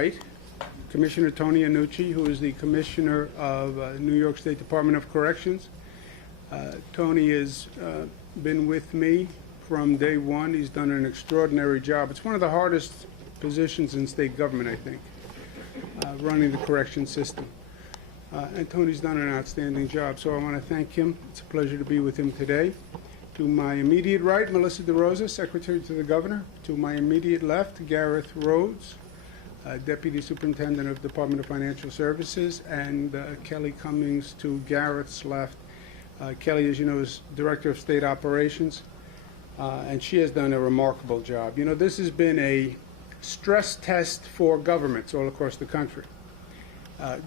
right, Commissioner Tony Annucci, who is the Commissioner of New York State Department of Corrections. Tony has been with me from day one. He's done an extraordinary job. It's one of the hardest positions in state government, I think, running the correction system. And Tony's done an outstanding job, so I want to thank him. It's a pleasure to be with him today. To my immediate right, Melissa DeRosa, Secretary to the Governor. To my immediate left, Gareth Rhodes, Deputy Superintendent of Department of Financial Services, and Kelly Cummings to Gareth's left. Kelly, as you know, is Director of State Operations, and she has done a remarkable job. You know, this has been a stress test for governments all across the country.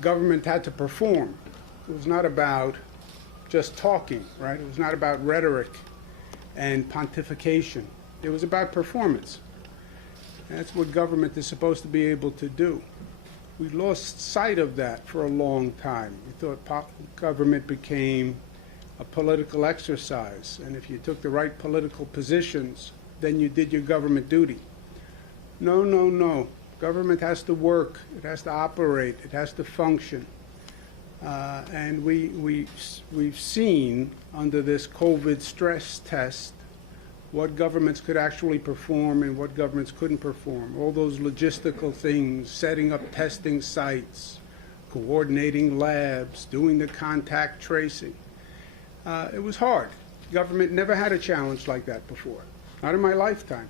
Government had to perform. It was not about just talking, right? It was not about rhetoric and pontification. It was about performance. And that's what government is supposed to be able to do. We lost sight of that for a long time. We thought government became a political exercise, and if you took the right political positions, then you did your government duty. No, no, no. Government has to work, it has to operate, it has to function. And we've seen under this COVID stress test what governments could actually perform and what governments couldn't perform. All those logistical things, setting up testing sites, coordinating labs, doing the contact tracing. It was hard. Government never had a challenge like that before, not in my lifetime.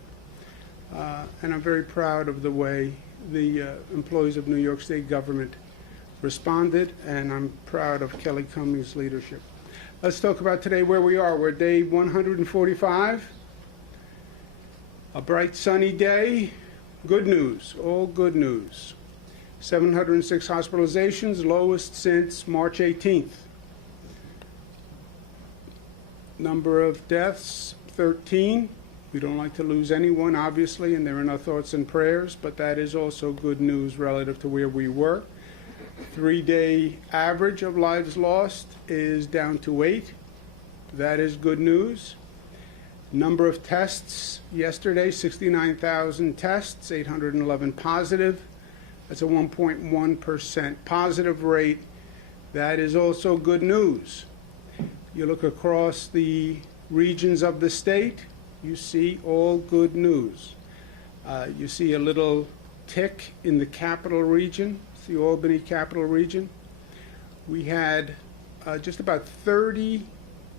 And I'm very proud of the way the employees of New York State government responded, and I'm proud of Kelly Cummings' leadership. Let's talk about today where we are. We're day 145. A bright sunny day. Good news, all good news. 706 hospitalizations, lowest since March 18th. Number of deaths, 13. We don't like to lose anyone, obviously, and they're in our thoughts and prayers, but that is also good news relative to where we were. 3-day average of lives lost is down to 8. That is good news. Number of tests yesterday, 69,000 tests, 811 positive. That's a 1.1% positive rate. That is also good news. You look across the regions of the state, you see all good news. You see a little tick in the capital region, the Albany capital region. We had just about 30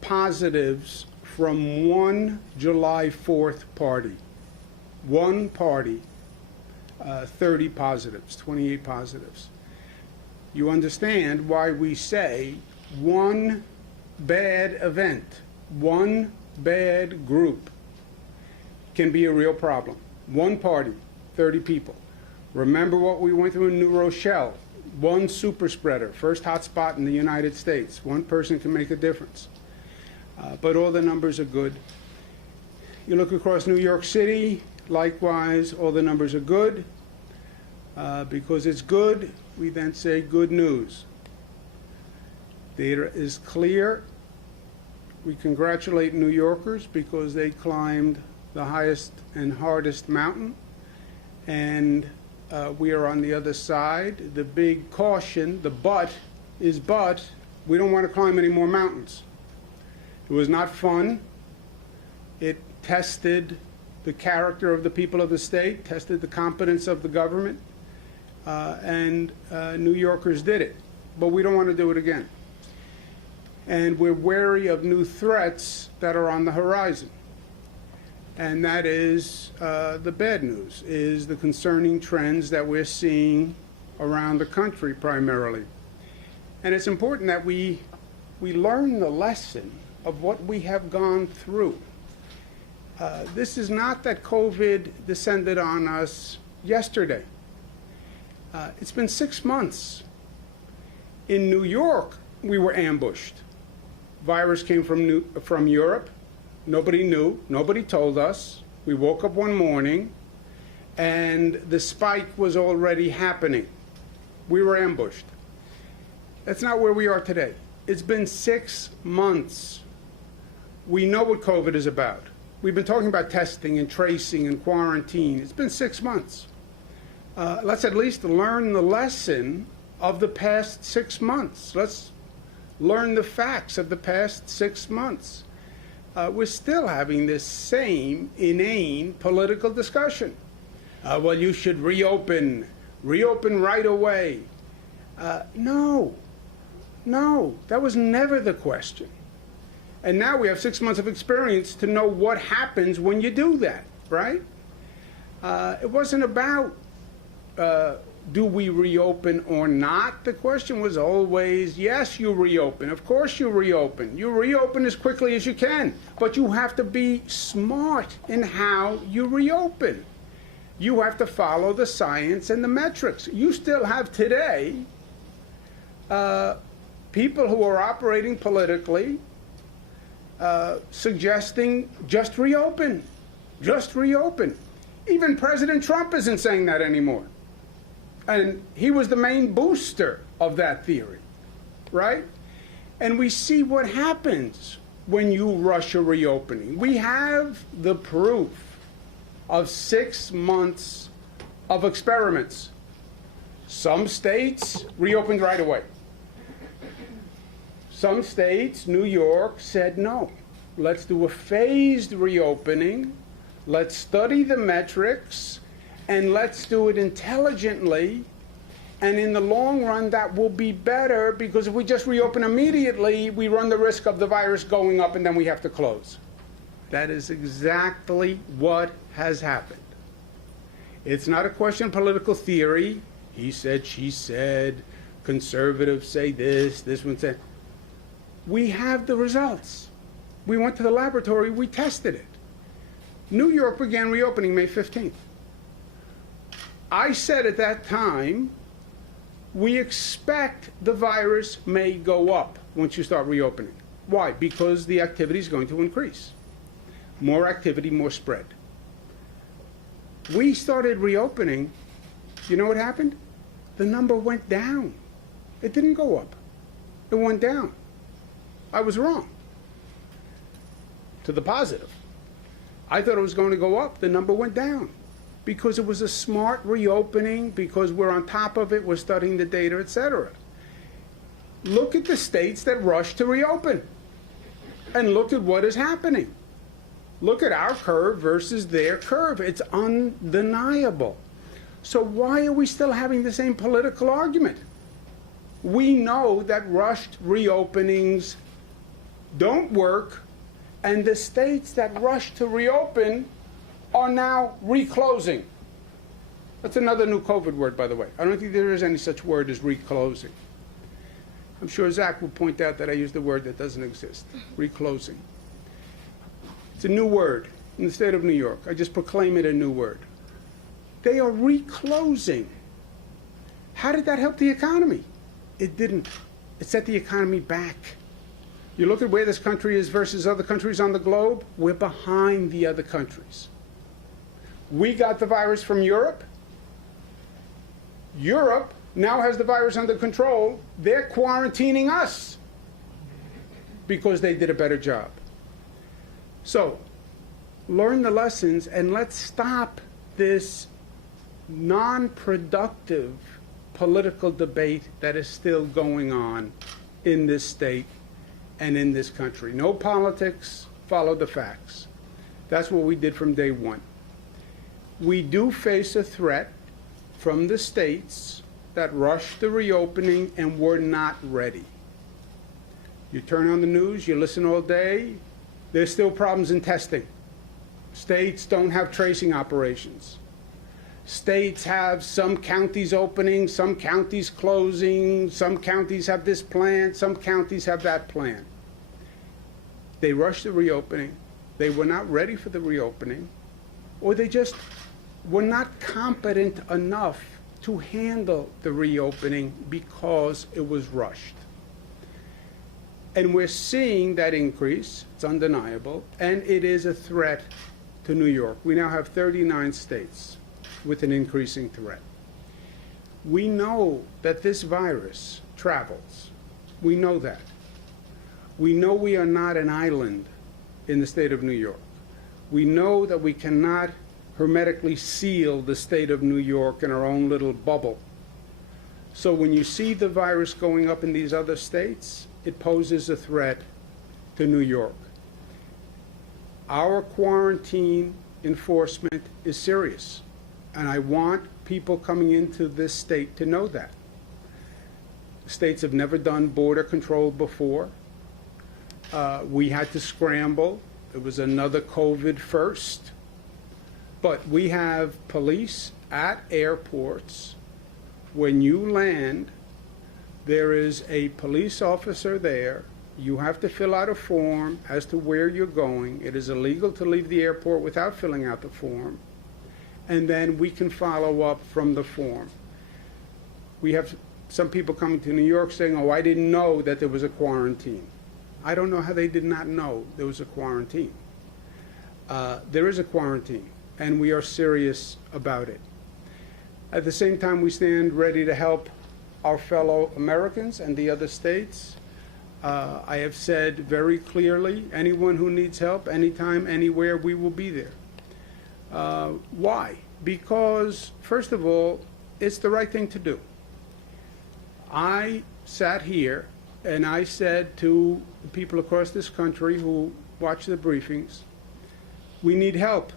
positives from one July 4th party. One party, 30 positives, 28 positives. You understand why we say one bad event, one bad group can be a real problem. One party, 30 people. Remember what we went through in New Rochelle. One super spreader, first hotspot in the United States. One person can make a difference. But all the numbers are good. You look across New York City, likewise, all the numbers are good. Because it's good, we then say good news. Data is clear. We congratulate New Yorkers because they climbed the highest and hardest mountain, and we are on the other side. The big caution, the but we don't want to climb any more mountains. It was not fun. It tested the character of the people of the state, tested the competence of the government, and New Yorkers did it. But we don't want to do it again. And we're wary of new threats that are on the horizon. And that is the bad news, is the concerning trends that we're seeing around the country primarily. And it's important that we learn the lesson of what we have gone through. This is not that COVID descended on us yesterday. It's been 6 months. In New York, we were ambushed. Virus came from Europe. Nobody knew. Nobody told us. We woke up one morning, and the spike was already happening. We were ambushed. That's not where we are today. It's been 6 months. We know what COVID is about. We've been talking about testing and tracing and quarantine. It's been 6 months. Let's at least learn the lesson of the past 6 months. Let's learn the facts of the past 6 months. We're still having this same inane political discussion. Well, you should reopen right away. No, that was never the question. And now we have 6 months of experience to know what happens when you do that, right? It wasn't about do we reopen or not. The question was always, yes, you reopen. Of course you reopen. You reopen as quickly as you can. But you have to be smart in how you reopen. You have to follow the science and the metrics. You still have today people who are operating politically suggesting just reopen. Just reopen. Even President Trump isn't saying that anymore. And he was the main booster of that theory, right? And we see what happens when you rush a reopening. We have the proof of 6 months of experiments. Some states reopened right away. Some states, New York, said no. Let's do a phased reopening. Let's study the metrics. And let's do it intelligently, and in the long run that will be better, because if we just reopen immediately, we run the risk of the virus going up and then we have to close. That is exactly what has happened. It's not a question of political theory. He said, she said, conservatives say this one said. We have the results. We went to the laboratory, we tested it. New York began reopening May 15th. I said at that time, we expect the virus may go up once you start reopening. Why? Because the activity is going to increase. More activity, more spread. We started reopening. You know what happened? The number went down. It didn't go up. It went down. I was wrong. To the positive. I thought it was going to go up. The number went down. Because it was a smart reopening, because we're on top of it, we're studying the data, etc. Look at the states that rushed to reopen, and look at what is happening. Look at our curve versus their curve. It's undeniable. So why are we still having the same political argument? We know that rushed reopenings don't work, and the states that rush to reopen are now reclosing. That's another new COVID word, by the way. I don't think there is any such word as reclosing. I'm sure Zach will point out that I used a word that doesn't exist, reclosing. It's a new word in the state of New York. I just proclaim it a new word. They are reclosing. How did that help the economy? It didn't. It set the economy back. You look at where this country is versus other countries on the globe, we're behind the other countries. We got the virus from Europe. Europe now has the virus under control. They're quarantining us because they did a better job. So, learn the lessons and let's stop this non-productive political debate that is still going on in this state and in this country. No politics, follow the facts. That's what we did from day one. We do face a threat from the states that rushed the reopening and were not ready. You turn on the news, you listen all day, there's still problems in testing. States don't have tracing operations. States have some counties opening, some counties closing, some counties have this plan, some counties have that plan. They rushed the reopening, they were not ready for the reopening, or they just were not competent enough to handle the reopening because it was rushed. And we're seeing that increase, it's undeniable, and it is a threat to New York. We now have 39 states with an increasing threat. We know that this virus travels. We know that. We know we are not an island in the state of New York. We know that we cannot hermetically seal the state of New York in our own little bubble. So when you see the virus going up in these other states, it poses a threat to New York. Our quarantine enforcement is serious, and I want people coming into this state to know that. States have never done border control before. We had to scramble. It was another COVID first. But we have police at airports. When you land, there is a police officer there. You have to fill out a form as to where you're going. It is illegal to leave the airport without filling out the form. And then we can follow up from the form. We have some people coming to New York saying, oh, I didn't know that there was a quarantine. I don't know how they did not know there was a quarantine. There is a quarantine, and we are serious about it. At the same time, we stand ready to help our fellow Americans and the other states. I have said very clearly, anyone who needs help, anytime, anywhere, we will be there. Why? Because, first of all, it's the right thing to do. I sat here and I said to the people across this country who watch the briefings, we need help.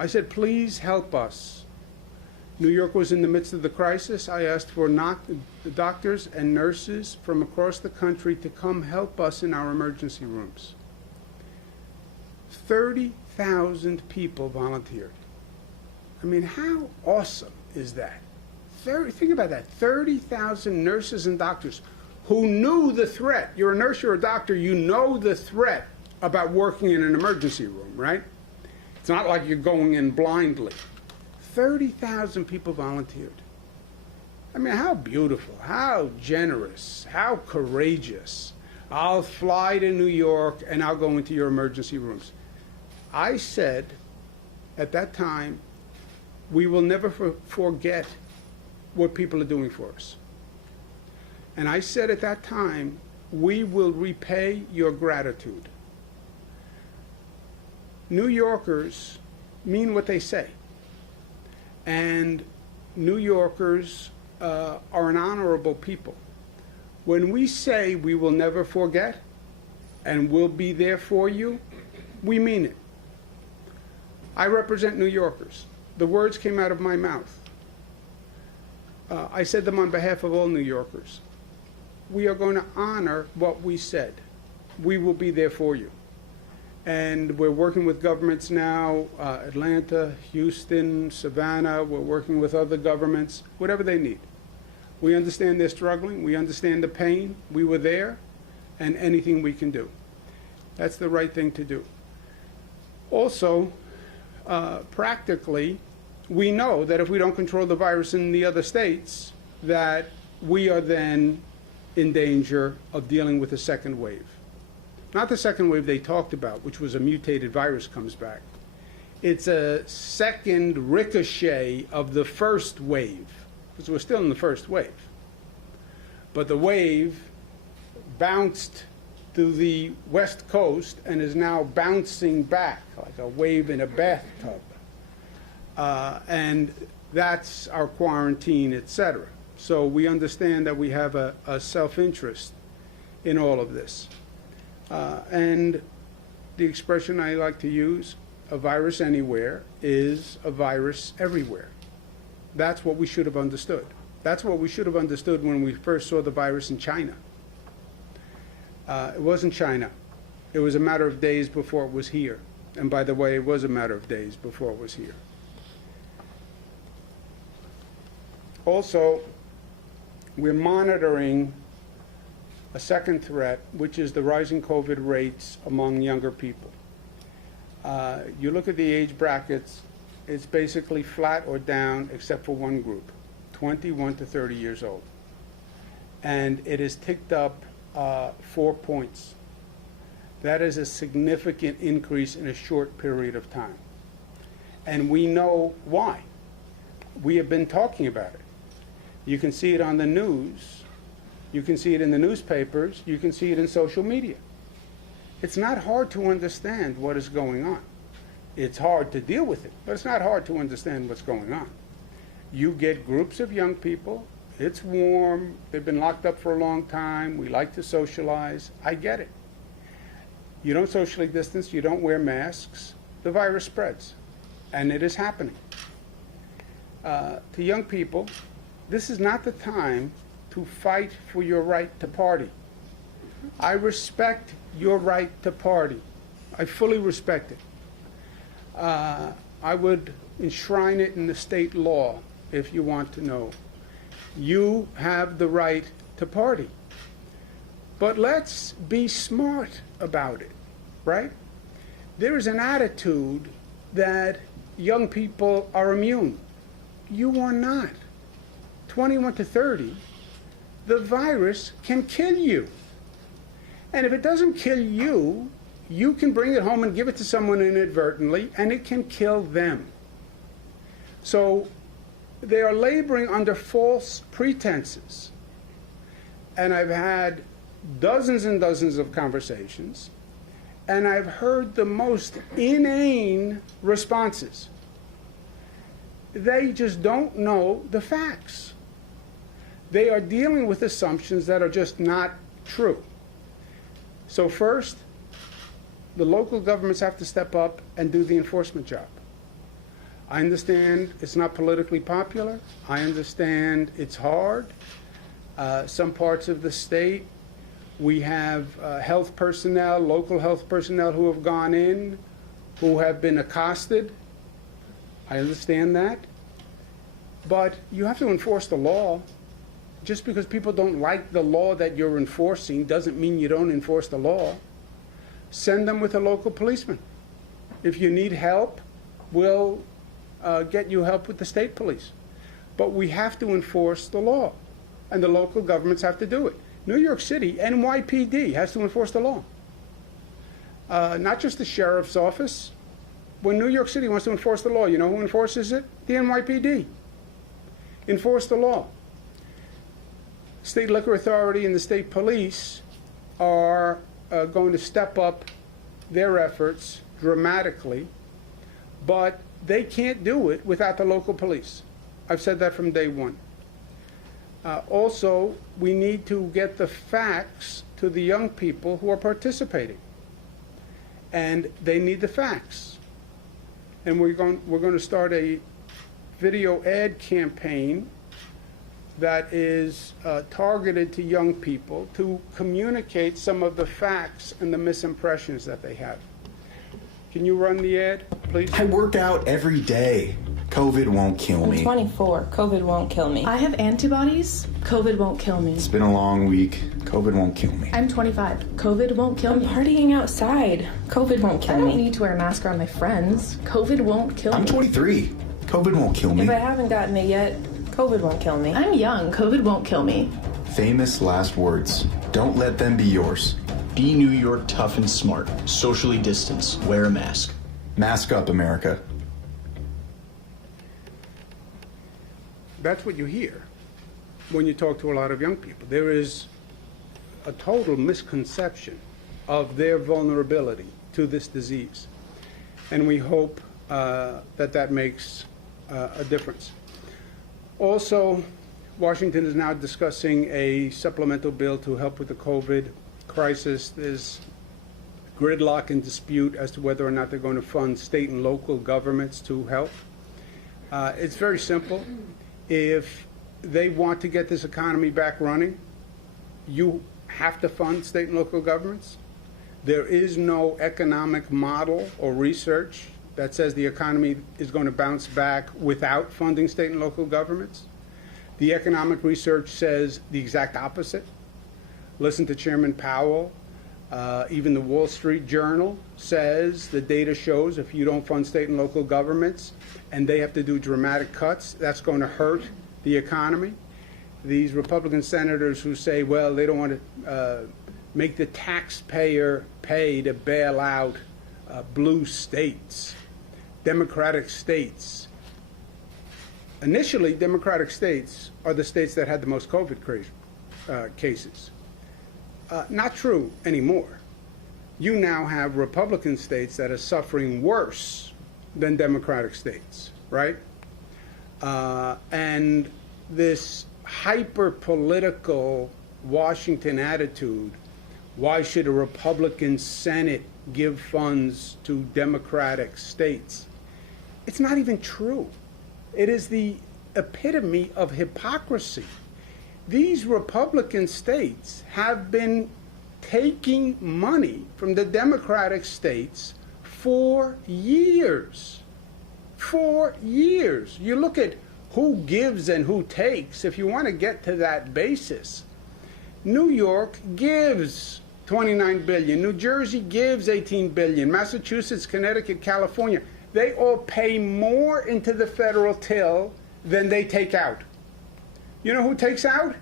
I said, please help us. New York was in the midst of the crisis. I asked for doctors and nurses from across the country to come help us in our emergency rooms. 30,000 people volunteered. I mean, how awesome is that? Think about that, 30,000 nurses and doctors who knew the threat. You're a nurse, you're a doctor, you know the threat about working in an emergency room, right? It's not like you're going in blindly. 30,000 people volunteered. I mean, how beautiful, how generous, how courageous. I'll fly to New York and I'll go into your emergency rooms. I said at that time, we will never forget what people are doing for us. And I said at that time, we will repay your gratitude. New Yorkers mean what they say. And New Yorkers are an honorable people. When we say we will never forget and we'll be there for you, we mean it. I represent New Yorkers. The words came out of my mouth. I said them on behalf of all New Yorkers. We are going to honor what we said. We will be there for you. And we're working with governments now, Atlanta, Houston, Savannah. We're working with other governments, whatever they need. We understand they're struggling. We understand the pain. We were there, and anything we can do. That's the right thing to do. Also, practically, we know that if we don't control the virus in the other states, that we are then in danger of dealing with a second wave. Not the second wave they talked about, which was a mutated virus comes back. It's a second ricochet of the first wave, because we're still in the first wave. But the wave bounced to the West Coast and is now bouncing back like a wave in a bathtub. And that's our quarantine, etc. So we understand that we have a self-interest in all of this. And the expression I like to use, a virus anywhere, is a virus everywhere. That's what we should have understood. That's what we should have understood when we first saw the virus in China. It wasn't China. It was a matter of days before it was here. And by the way, it was a matter of days before it was here. Also, we're monitoring a second threat, which is the rising COVID rates among younger people. You look at the age brackets, it's basically flat or down except for one group, 21 to 30 years old. And it has ticked up 4 points. That is a significant increase in a short period of time. And we know why. We have been talking about it. You can see it on the news. You can see it in the newspapers. You can see it in social media. It's not hard to understand what is going on. It's hard to deal with it, but it's not hard to understand what's going on. You get groups of young people, it's warm, they've been locked up for a long time, we like to socialize, I get it. You don't socially distance, you don't wear masks, the virus spreads, and it is happening. To young people, this is not the time to fight for your right to party. I respect your right to party. I fully respect it. I would enshrine it in the state law if you want to know. You have the right to party. But let's be smart about it, right? There is an attitude that young people are immune. You are not. 21 to 30, the virus can kill you. And if it doesn't kill you, you can bring it home and give it to someone inadvertently, and it can kill them. So they are laboring under false pretenses. And I've had dozens and dozens of conversations, and I've heard the most inane responses. They just don't know the facts. They are dealing with assumptions that are just not true. So first, the local governments have to step up and do the enforcement job. I understand it's not politically popular. I understand it's hard. Some parts of the state, we have health personnel, local health personnel who have gone in, who have been accosted. I understand that. But you have to enforce the law. Just because people don't like the law that you're enforcing doesn't mean you don't enforce the law. Send them with a local policeman. If you need help, we'll get you help with the state police. But we have to enforce the law, and the local governments have to do it. New York City, NYPD has to enforce the law. Not just the sheriff's office. When New York City wants to enforce the law, you know who enforces it? The NYPD. Enforce the law. State Liquor Authority and the state police are going to step up their efforts dramatically, but they can't do it without the local police. I've said that from day one. Also, we need to get the facts to the young people who are participating, and they need the facts. And we're going to start a video ad campaign that is targeted to young people to communicate some of the facts and the misimpressions that they have. Can you run the ad, please? I work out every day. COVID won't kill me. I'm 24. COVID won't kill me. I have antibodies. COVID won't kill me. It's been a long week. COVID won't kill me. I'm 25. COVID won't kill I'm me. partying outside. COVID won't kill I don't me. need to wear a mask around my friends. COVID won't kill I'm me. 23. COVID won't kill me. If I haven't gotten it yet, COVID won't kill me. I'm young. COVID won't kill me. Famous last words. Don't let them be yours. Be New York tough and smart. Socially distance. Wear a mask. Mask up, America. That's what you hear when you talk to a lot of young people. There is a total misconception of their vulnerability to this disease. And we hope that makes a difference. Also, Washington is now discussing a supplemental bill to help with the COVID crisis. There's gridlock and dispute as to whether or not they're going to fund state and local governments to help. It's very simple. If they want to get this economy back running, you have to fund state and local governments. There is no economic model or research that says the economy is going to bounce back without funding state and local governments. The economic research says the exact opposite. Listen to Chairman Powell. Even the Wall Street Journal says the data shows if you don't fund state and local governments and they have to do dramatic cuts, that's going to hurt the economy. These Republican senators who say, well, they don't want to make the taxpayer pay to bail out blue states, Democratic states. Initially, Democratic states are the states that had the most COVID cases. Not true anymore. You now have Republican states that are suffering worse than Democratic states, right? And this hyper-political Washington attitude, why should a Republican Senate give funds to Democratic states? It's not even true. It is the epitome of hypocrisy. These Republican states have been taking money from the Democratic states for years. For years. You look at who gives and who takes, if you want to get to that basis. New York gives $29 billion. New Jersey gives $18 billion. Massachusetts, Connecticut, California, they all pay more into the federal till than they take out. You know who takes out?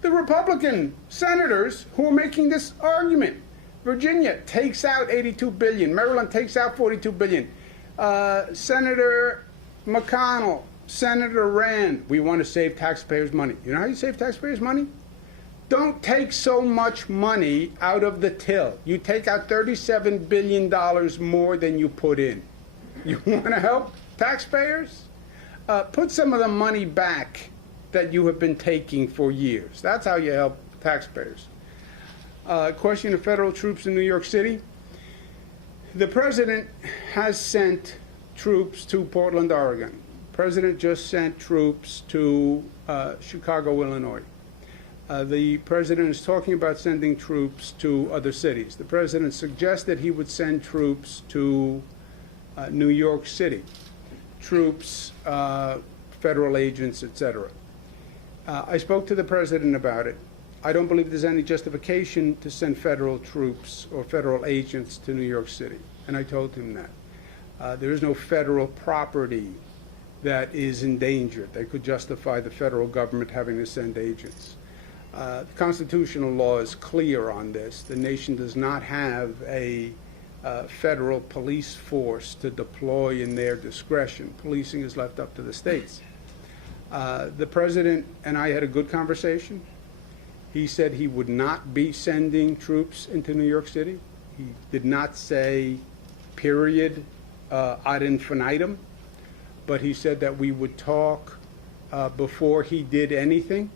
The Republican senators who are making this argument. Virginia takes out $82 billion. Maryland takes out $42 billion. Senator McConnell, Senator Rand, we want to save taxpayers' money. You know how you save taxpayers' money? Don't take so much money out of the till. You take out $37 billion more than you put in. You want to help taxpayers? Put some of the money back that you have been taking for years. That's how you help taxpayers. Question of federal troops in New York City. The president has sent troops to Portland, Oregon. The president just sent troops to Chicago, Illinois. The president is talking about sending troops to other cities. The president suggested he would send troops to New York City, troops, federal agents, etc. I spoke to the president about it. I don't believe there's any justification to send federal troops or federal agents to New York City, and I told him that. There is no federal property that is endangered that could justify the federal government having to send agents. The constitutional law is clear on this. The nation does not have a federal police force to deploy in their discretion. Policing is left up to the states. The president and I had a good conversation. He said he would not be sending troops into New York City. He did not say period ad infinitum, but he said that we would talk before he did anything.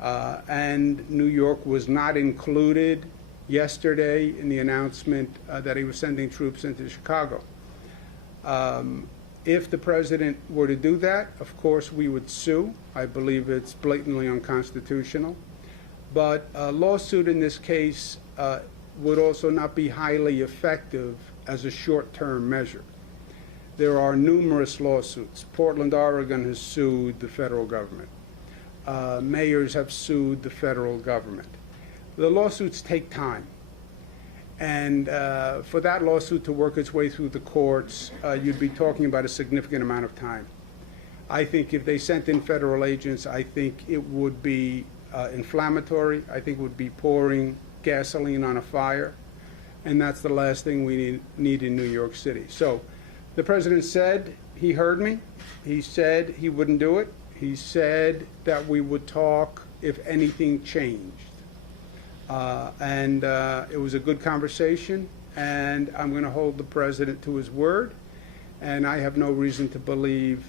And New York was not included yesterday in the announcement that he was sending troops into Chicago. If the president were to do that, of course we would sue. I believe it's blatantly unconstitutional. But a lawsuit in this case would also not be highly effective as a short-term measure. There are numerous lawsuits. Portland, Oregon has sued the federal government. Mayors have sued the federal government. The lawsuits take time. And for that lawsuit to work its way through the courts, you'd be talking about a significant amount of time. I think if they sent in federal agents, I think it would be inflammatory. I think it would be pouring gasoline on a fire. And that's the last thing we need in New York City. So the president said he heard me. He said he wouldn't do it. He said that we would talk if anything changed. And it was a good conversation, and I'm going to hold the president to his word, and I have no reason to believe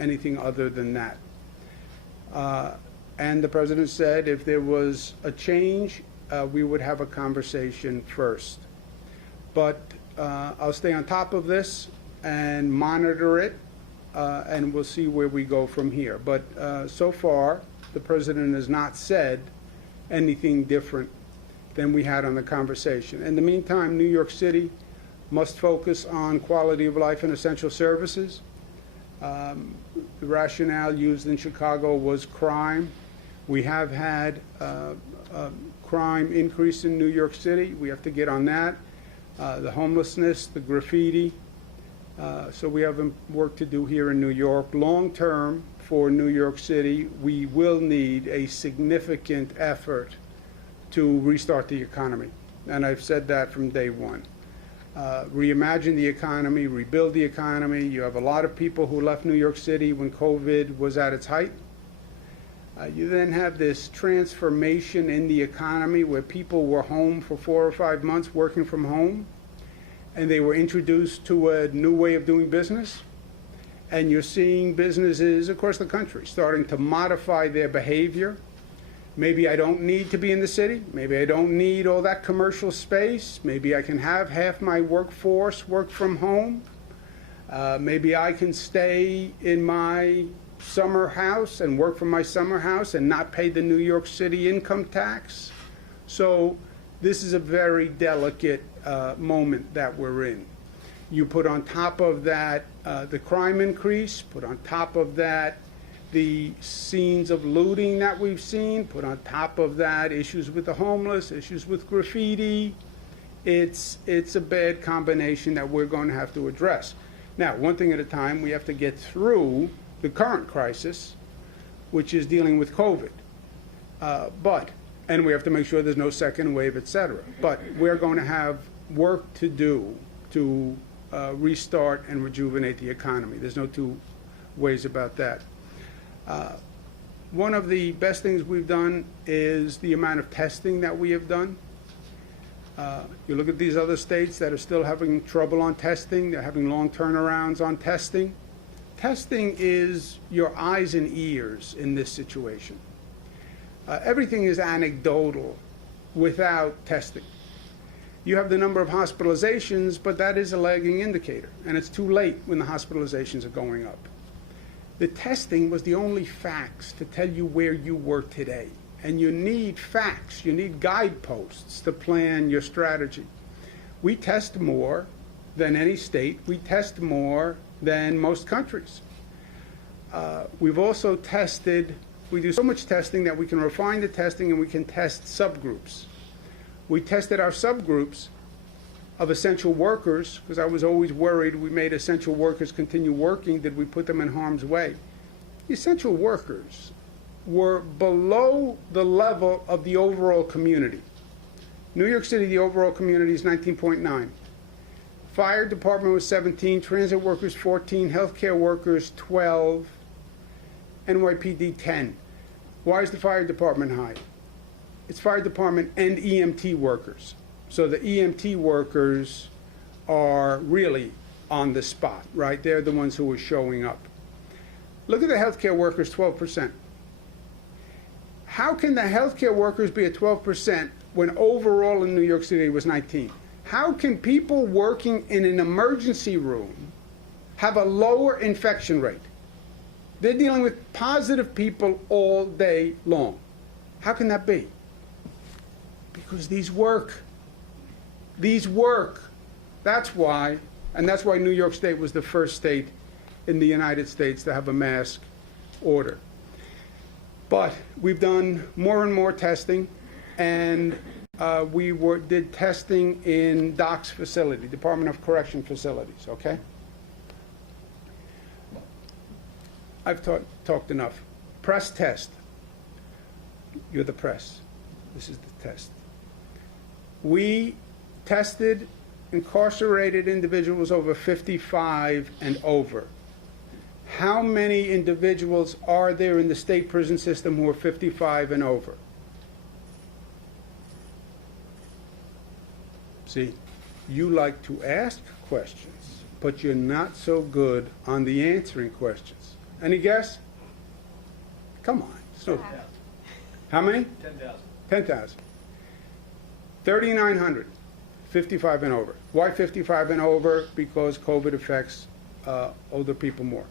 anything other than that. And the president said if there was a change, we would have a conversation first. But I'll stay on top of this and monitor it, and we'll see where we go from here. But so far, the president has not said anything different than we had on the conversation. In the meantime, New York City must focus on quality of life and essential services. The rationale used in Chicago was crime. We have had crime increase in New York City. We have to get on that. The homelessness, the graffiti. So we have work to do here in New York. Long term, for New York City, we will need a significant effort to restart the economy. And I've said that from day one. Reimagine the economy, rebuild the economy. You have a lot of people who left New York City when COVID was at its height. You then have this transformation in the economy where people were home for 4 or 5 months working from home. and they were introduced to a new way of doing business. And you're seeing businesses across the country starting to modify their behavior. Maybe I don't need to be in the city. Maybe I don't need all that commercial space. Maybe I can have half my workforce work from home. Maybe I can stay in my summer house and work from my summer house and not pay the New York City income tax. So this is a very delicate moment that we're in. You put on top of that the crime increase, put on top of that the scenes of looting that we've seen, put on top of that issues with the homeless, issues with graffiti. It's a bad combination that we're going to have to address. Now, one thing at a time, we have to get through the current crisis, which is dealing with COVID. And we have to make sure there's no second wave, et cetera. But we're going to have work to do to restart and rejuvenate the economy. There's no two ways about that. One of the best things we've done is the amount of testing that we have done. You look at these other states that are still having trouble on testing. They're having long turnarounds on testing. Testing is your eyes and ears in this situation. Everything is anecdotal without testing. You have the number of hospitalizations, but that is a lagging indicator, and it's too late when the hospitalizations are going up. The testing was the only facts to tell you where you were today. And you need facts, you need guideposts to plan your strategy. We test more than any state. We test more than most countries. We've also tested, we do so much testing that we can refine the testing and we can test subgroups. We tested our subgroups of essential workers, because I was always worried we made essential workers continue working. Did we put them in harm's way? The essential workers were below the level of the overall community. New York City, the overall community is 19.9. Fire department was 17, transit workers 14, healthcare workers 12, NYPD 10. Why is the fire department high? It's fire department and EMT workers. So the EMT workers are really on the spot, right? They're the ones who are showing up. Look at the healthcare workers, 12%. How can the healthcare workers be at 12% when overall in New York City it was 19? How can people working in an emergency room have a lower infection rate? They're dealing with positive people all day long. How can that be? Because these work. These work. That's why, and that's why New York State was the first state in the United States to have a mask order. But we've done more and more testing, and we did testing in DOC's facility, Department of Correction facilities, okay? I've talked enough. Press test. You're the press. This is the test. We tested incarcerated individuals over 55 and over. How many individuals are there in the state prison system who are 55 and over? See, you like to ask questions, but you're not so good on the answering questions. Any guess? Come on. So, how many? 10,000. 10,000. 3,900, 55 and over. Why 55 and over? Because COVID affects older people more.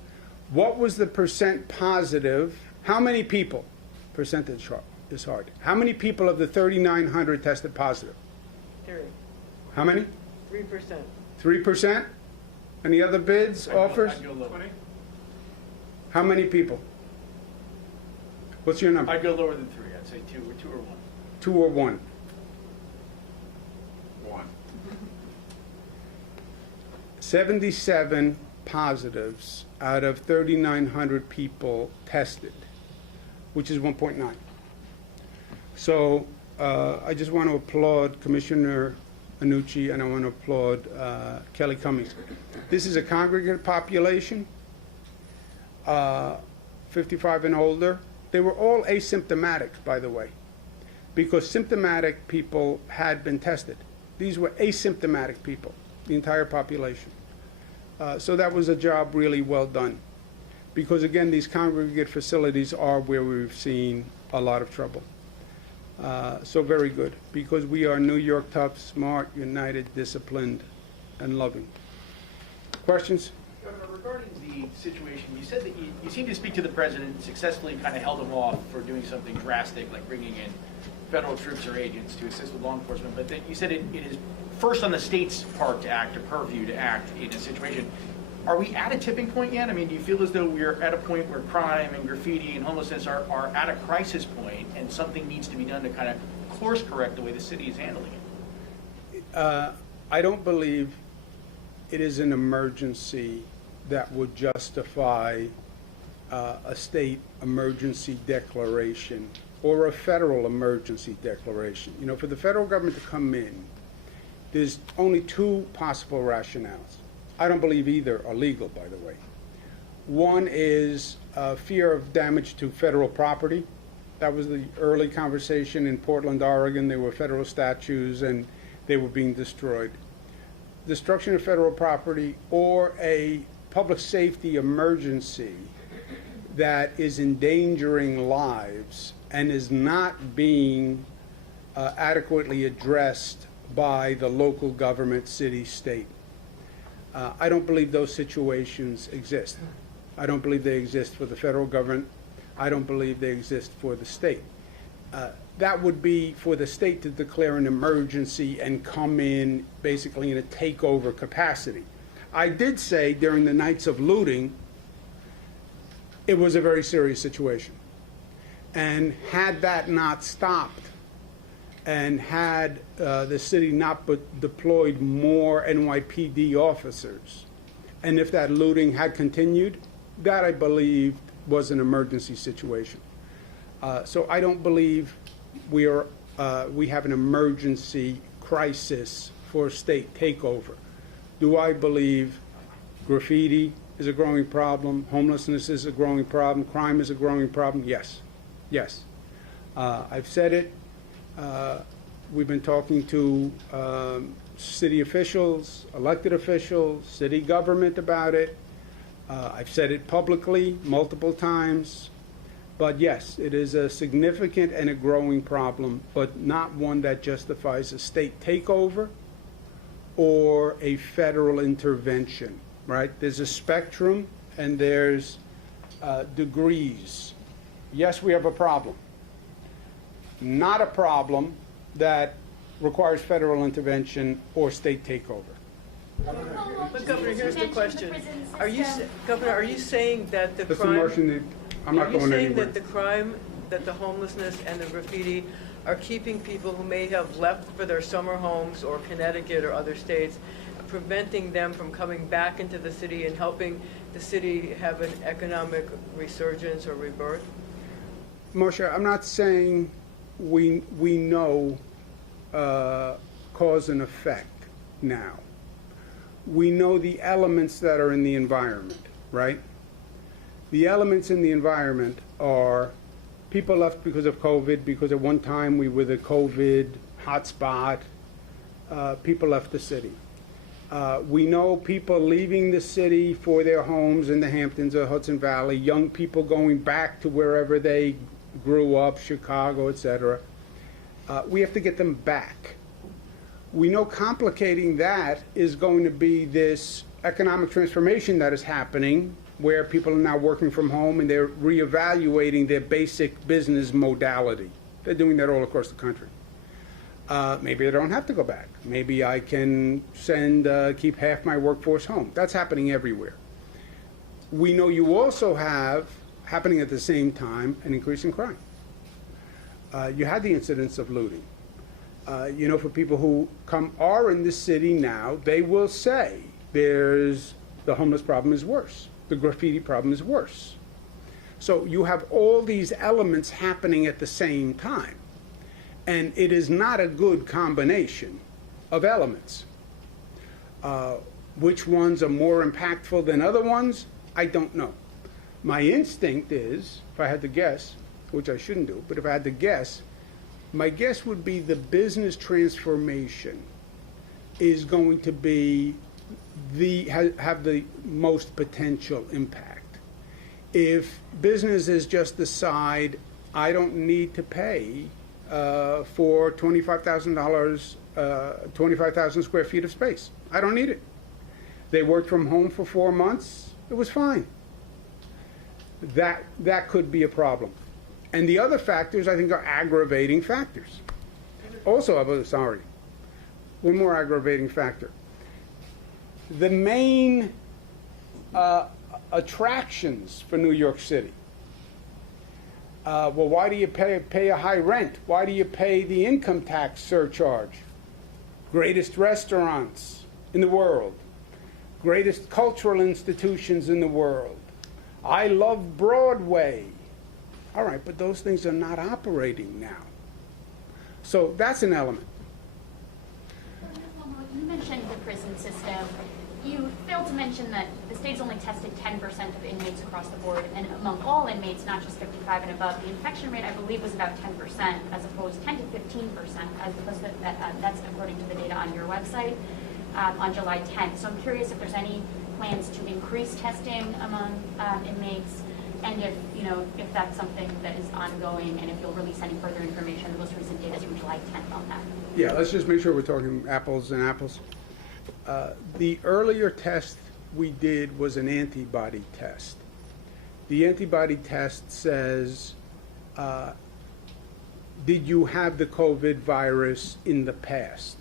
What was the percent positive? How many people? Percentage is hard. How many people of the 3,900 tested positive? 3. How many? 3%. 3%? Any other bids, offers? I'd go lower. How many people? What's your number? I'd go lower than 3. I'd say 2 or 1. 2 or 1? 1. 77 positives out of 3,900 people tested, which is 1.9. So I just want to applaud Commissioner Annucci, and I want to applaud Kelly Cummings. This is a congregate population, 55 and older. They were all asymptomatic, by the way, because symptomatic people had been tested. These were asymptomatic people. the entire population. So that was a job really well done. Because again, these congregate facilities are where we've seen a lot of trouble. So very good, because we are New York tough, smart, united, disciplined, and loving. Questions? Governor, regarding the situation, you said that you seem to speak to the president, successfully kind of held him off for doing something drastic, like bringing in federal troops or agents to assist with law enforcement, but then you said it is first on the state's part to act, or purview to act in a situation. Are we at a tipping point yet? I mean, do you feel as though we're at a point where crime and graffiti and homelessness are at a crisis point and something needs to be done to kind of course correct the way the city is handling it? I don't believe it is an emergency that would justify a state emergency declaration or a federal emergency declaration. You know, for the federal government to come in, there's only two possible rationales. I don't believe either are legal, by the way. One is fear of damage to federal property. That was the early conversation in Portland, Oregon. There were federal statues and they were being destroyed. Destruction of federal property or a public safety emergency that is endangering lives and is not being adequately addressed by the local government, city, state. I don't believe those situations exist. I don't believe they exist for the federal government. I don't believe they exist for the state. That would be for the state to declare an emergency and come in basically in a takeover capacity. I did say during the nights of looting, it was a very serious situation. And had that not stopped, and had the city not deployed more NYPD officers, and if that looting had continued, that I believe was an emergency situation. So I don't believe we have an emergency crisis for state takeover. Do I believe graffiti is a growing problem, homelessness is a growing problem, crime is a growing problem? Yes, yes. I've said it. We've been talking to city officials, elected officials, city government about it. I've said it publicly multiple times. But yes, it is a significant and a growing problem, but not one that justifies a state takeover or a federal intervention, right? There's a spectrum and there's degrees. Yes, we have a problem. Not a problem that requires federal intervention or state takeover. But Governor, here's the question. Governor, are you saying that the That's crime... the motion that, I'm not going Are you saying anywhere. that the crime, that the homelessness and the graffiti are keeping people who may have left for their summer homes or Connecticut or other states, preventing them from coming back into the city and helping the city have an economic resurgence or rebirth? Moshe, I'm not saying we know cause and effect now. We know the elements that are in the environment, right? The elements in the environment are people left because of COVID, because at one time we were the COVID hotspot. People left the city. We know people leaving the city for their homes in the Hamptons or Hudson Valley, young people going back to wherever they grew up, Chicago, etc. We have to get them back. We know complicating that is going to be this economic transformation that is happening, where people are now working from home and they're reevaluating their basic business modality. They're doing that all across the country. Maybe I don't have to go back. Maybe I can keep half my workforce home. That's happening everywhere. We know you also have, happening at the same time, an increase in crime. You had the incidents of looting. You know, for people who are in this city now, they will say the homeless problem is worse. The graffiti problem is worse. So you have all these elements happening at the same time. And it is not a good combination of elements. Which ones are more impactful than other ones? I don't know. My instinct is, if I had to guess, which I shouldn't do, but if I had to guess, my guess would be the business transformation is going to be have the most potential impact. If businesses just decide, I don't need to pay for $25,000, 25,000 square feet of space. I don't need it. They worked from home for 4 months. It was fine. That could be a problem. And the other factors, I think, are aggravating factors. Also, one more aggravating factor. The main attractions for New York City. Well, why do you pay a high rent? Why do you pay the income tax surcharge? Greatest restaurants in the world. Greatest cultural institutions in the world. I love Broadway. All right, but those things are not operating now. So that's an element. You mentioned the prison system. You failed to mention that the state's only tested 10% of inmates across the board, and among all inmates, not just 55 and above, the infection rate, I believe, was about 10%, as opposed 10 to 15%, as opposed to that's according to the data on your website on July 10th. So I'm curious if there's any plans to increase testing among inmates, and if that's something that is ongoing, and if you'll release any further information. The most recent data is from July 10th on that. Yeah, let's just make sure we're talking apples and apples. The earlier test we did was an antibody test. The antibody test says, did you have the COVID virus in the past?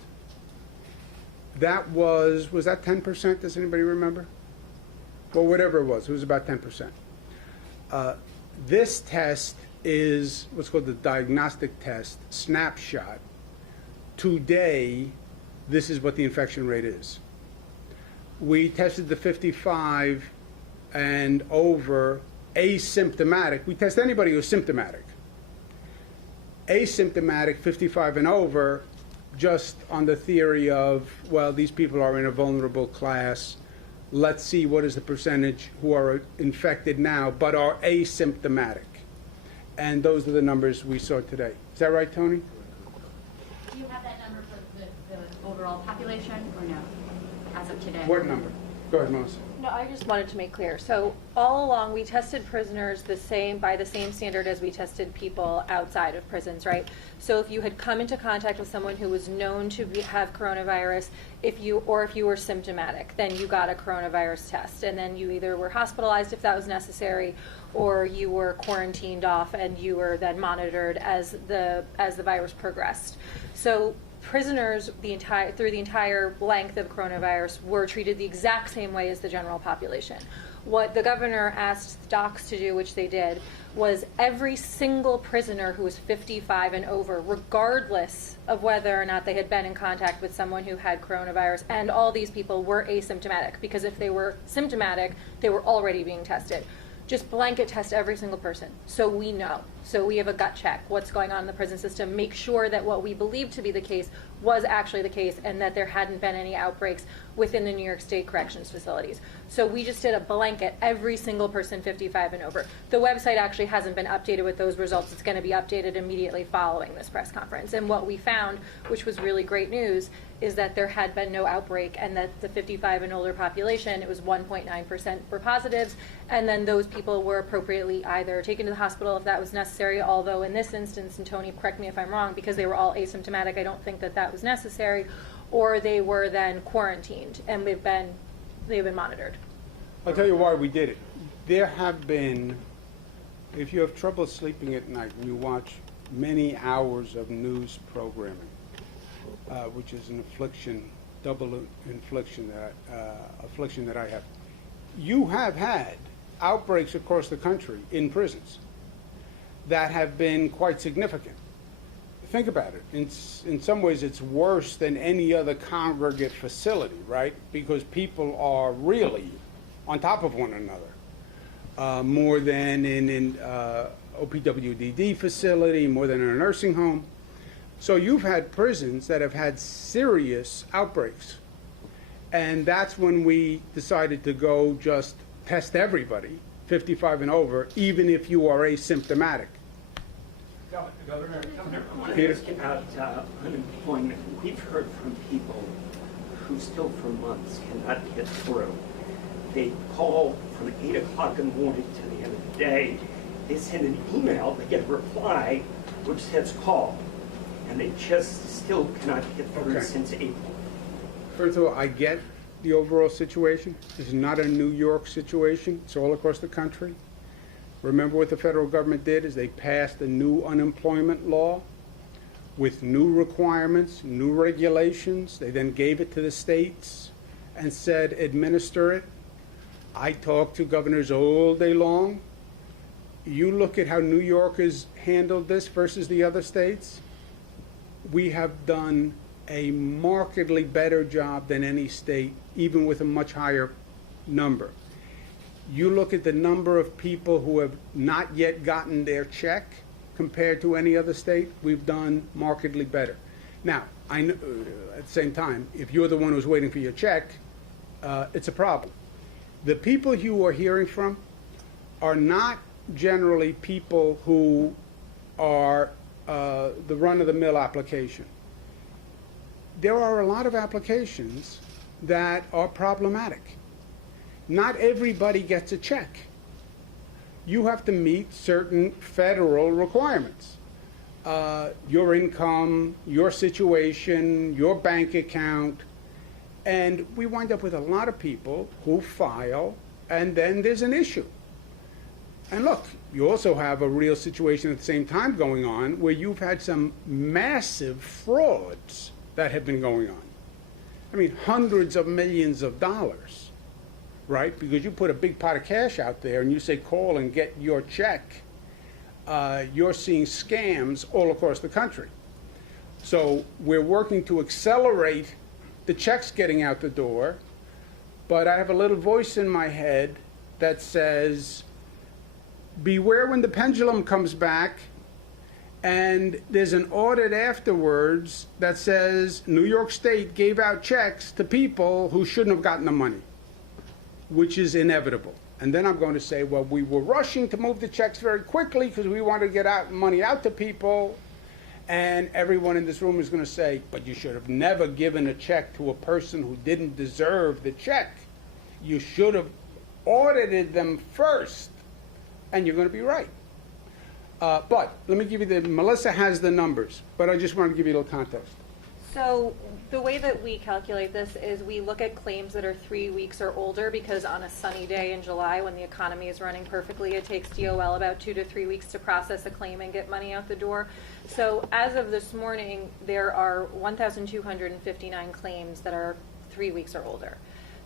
That was that 10%? Does anybody remember? Well, whatever it was about 10%. This test is what's called the diagnostic test, snapshot. Today, this is what the infection rate is. We tested the 55 and over asymptomatic. We test anybody who's symptomatic. Asymptomatic, 55 and over, just on the theory of, well, these people are in a vulnerable class. Let's see what is the percentage who are infected now but are asymptomatic. And those are the numbers we saw today. Is that right, Tony? Do you have that number for the overall population, or no, as of today? What number? Go ahead, Melissa. No, I just wanted to make clear. So all along, we tested prisoners by the same standard as we tested people outside of prisons, right? So if you had come into contact with someone who was known to have coronavirus, if you were symptomatic, then you got a coronavirus test, and then you either were hospitalized if that was necessary, or you were quarantined off, and you were then monitored as the virus progressed. So prisoners through the entire length of coronavirus were treated the exact same way as the general population. What the governor asked docs to do, which they did, was every single prisoner who was 55 and over, regardless of whether or not they had been in contact with someone who had coronavirus, and all these people were asymptomatic, because if they were symptomatic, they were already being tested. Just blanket test every single person, so we know. So we have a gut check. What's going on in the prison system? Make sure that what we believe to be the case was actually the case, and that there hadn't been any outbreaks within the New York State corrections facilities. So we just did a blanket, every single person 55 and over. The website actually hasn't been updated with those results. It's going to be updated immediately following this press conference. And what we found, which was really great news, is that there had been no outbreak, and that the 55 and older population, it was 1.9% were positives, and then those people were appropriately either taken to the hospital if that was necessary, although in this instance, and Tony, correct me if I'm wrong, because they were all asymptomatic, I don't think that was necessary, or they were then quarantined, and they've been monitored. I'll tell you why we did it. There have been, if you have trouble sleeping at night and you watch many hours of news programming, which is an affliction, double affliction that I have. You have had outbreaks across the country in prisons that have been quite significant. Think about it. In some ways, it's worse than any other congregate facility, right? Because people are really on top of one another, more than in OPWDD facility, more than in a nursing home. So you've had prisons that have had serious outbreaks. And that's when we decided to go just test everybody, 55 and over, even if you are asymptomatic. Governor, I want to ask you about unemployment. We've heard from people who still for months cannot get through. They call from 8 o'clock in the morning to the end of the day. They send an email, they get a reply, which says call. And they just still cannot get through Okay. since April. First of all, I get the overall situation. This is not a New York situation. It's all across the country. Remember what the federal government did is they passed a new unemployment law with new requirements, new regulations. They then gave it to the states and said, administer it. I talk to governors all day long. You look at how New York has handled this versus the other states. We have done a markedly better job than any state, even with a much higher number. You look at the number of people who have not yet gotten their check compared to any other state, we've done markedly better. Now, I know, at the same time, if you're the one who's waiting for your check, it's a problem. The people you are hearing from are not generally people who are the run-of-the-mill application. There are a lot of applications that are problematic. Not everybody gets a check. You have to meet certain federal requirements. Your income, your situation, your bank account, and we wind up with a lot of people who file, and then there's an issue. And look, you also have a real situation at the same time going on where you've had some massive frauds that have been going on. I mean, hundreds of millions of dollars, right? Because you put a big pot of cash out there and you say, call and get your check. You're seeing scams all across the country. So we're working to accelerate the checks getting out the door, but I have a little voice in my head that says, beware when the pendulum comes back and there's an audit afterwards that says New York State gave out checks to people who shouldn't have gotten the money, which is inevitable. And then I'm going to say, well, we were rushing to move the checks very quickly because we wanted to get money out to people. And everyone in this room is going to say, but you should have never given a check to a person who didn't deserve the check. You should have audited them first. And you're going to be right. But let me give you Melissa has the numbers, but I just wanted to give you a little context. So the way that we calculate this is we look at claims that are 3 weeks or older, because on a sunny day in July when the economy is running perfectly, it takes DOL about 2 to 3 weeks to process a claim and get money out the door. So as of this morning, there are 1,259 claims that are 3 weeks or older.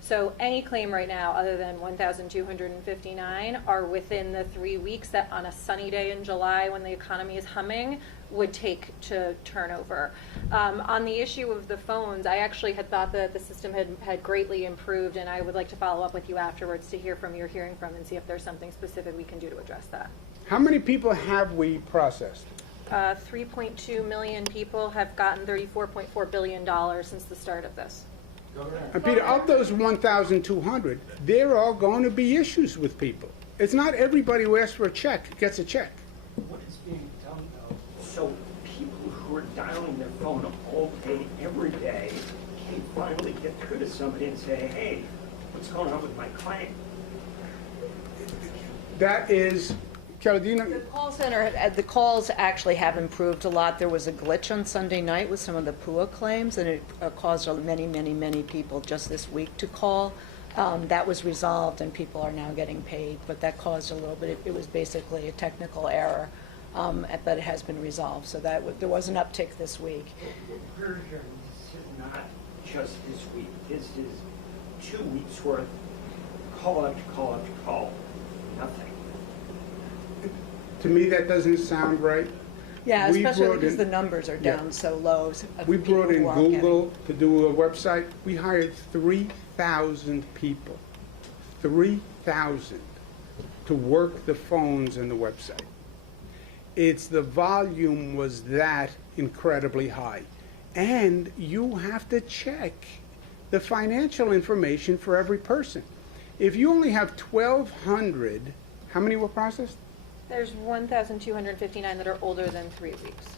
So any claim right now other than 1,259 are within the 3 weeks that on a sunny day in July when the economy is humming would take to turn over. On the issue of the phones, I actually had thought that the system had greatly improved, and I would like to follow up with you afterwards to hear from your hearing from and see if there's something specific we can do to address that. How many people have we processed? 3.2 million people have gotten $34.4 billion since the start of this. And Peter, of those 1,200, there are going to be issues with people. It's not everybody who asks for a check gets a check. What is being done though? So people who are dialing their phone all day, every day, can finally get through to somebody and say, hey, what's going on with my client? That is, Kelly, do you know? The call center, the calls actually have improved a lot. There was a glitch on Sunday night with some of the PUA claims, and it caused many people just this week to call. That was resolved, and people are now getting paid, but that caused a little bit. It was basically a technical error, but it has been resolved. So there was an uptick this week. We're hearing this is not just this week. This is 2 weeks worth, call after call after call, nothing. To me, that doesn't sound right. Yeah, We especially brought because in- the numbers are down Yeah. so low. Of We people brought in who aren't getting- Google to do a website. We hired 3,000 people, 3,000 to work the phones and the website. It's the volume was that incredibly high. And you have to check the financial information for every person. If you only have 1,200, how many were processed? There's 1,259 that are older than 3 weeks.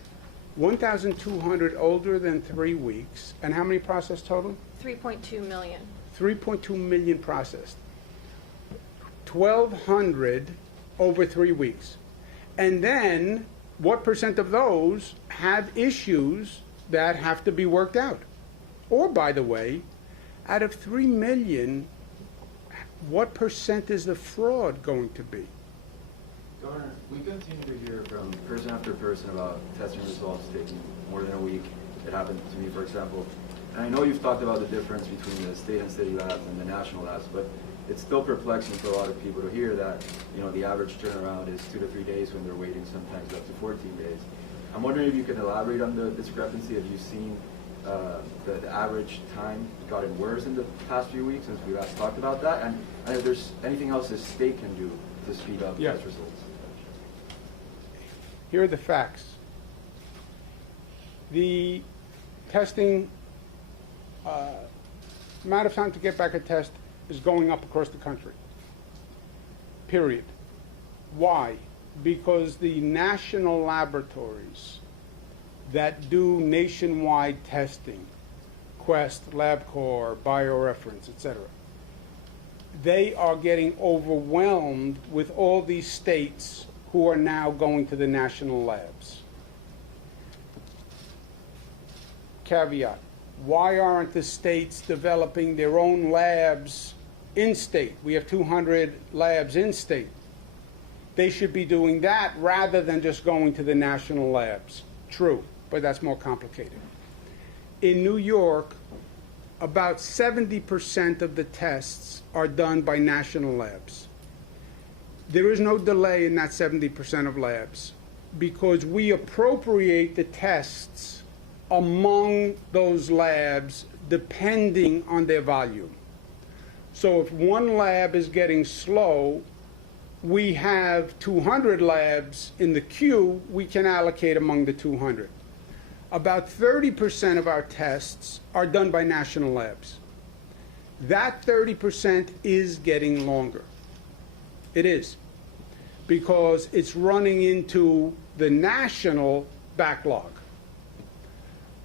1,200 older than 3 weeks, and how many processed total? 3.2 million. 3.2 million processed. 1,200 over 3 weeks. And then, what percent of those have issues that have to be worked out? Or, by the way, out of 3 million, what percent is the fraud going to be? Governor, we continue to hear from person after person about testing results taking more than a week. It happened to me, for example. And I know you've talked about the difference between the state and city labs and the national labs, but it's still perplexing for a lot of people to hear that, the average turnaround is 2 to 3 days when they're waiting sometimes up to 14 days. I'm wondering if you could elaborate on the discrepancy. Have you seen the average time gotten worse in the past few weeks since we last talked about that? And if there's anything else the state can do to speed up test results? Here are the facts. The testing, amount of time to get back a test is going up across the country. Period. Why? Because the national laboratories that do nationwide testing, Quest, LabCorp, BioReference, etc., they are getting overwhelmed with all these states who are now going to the national labs. Caveat, why aren't the states developing their own labs in-state? We have 200 labs in-state. They should be doing that rather than just going to the national labs. True, but that's more complicated. In New York, about 70% of the tests are done by national labs. There is no delay in that 70% of labs because we appropriate the tests among those labs depending on their volume. So if one lab is getting slow, we have 200 labs in the queue we can allocate among the 200. About 30% of our tests are done by national labs. That 30% is getting longer. It is, because it's running into the national backlog.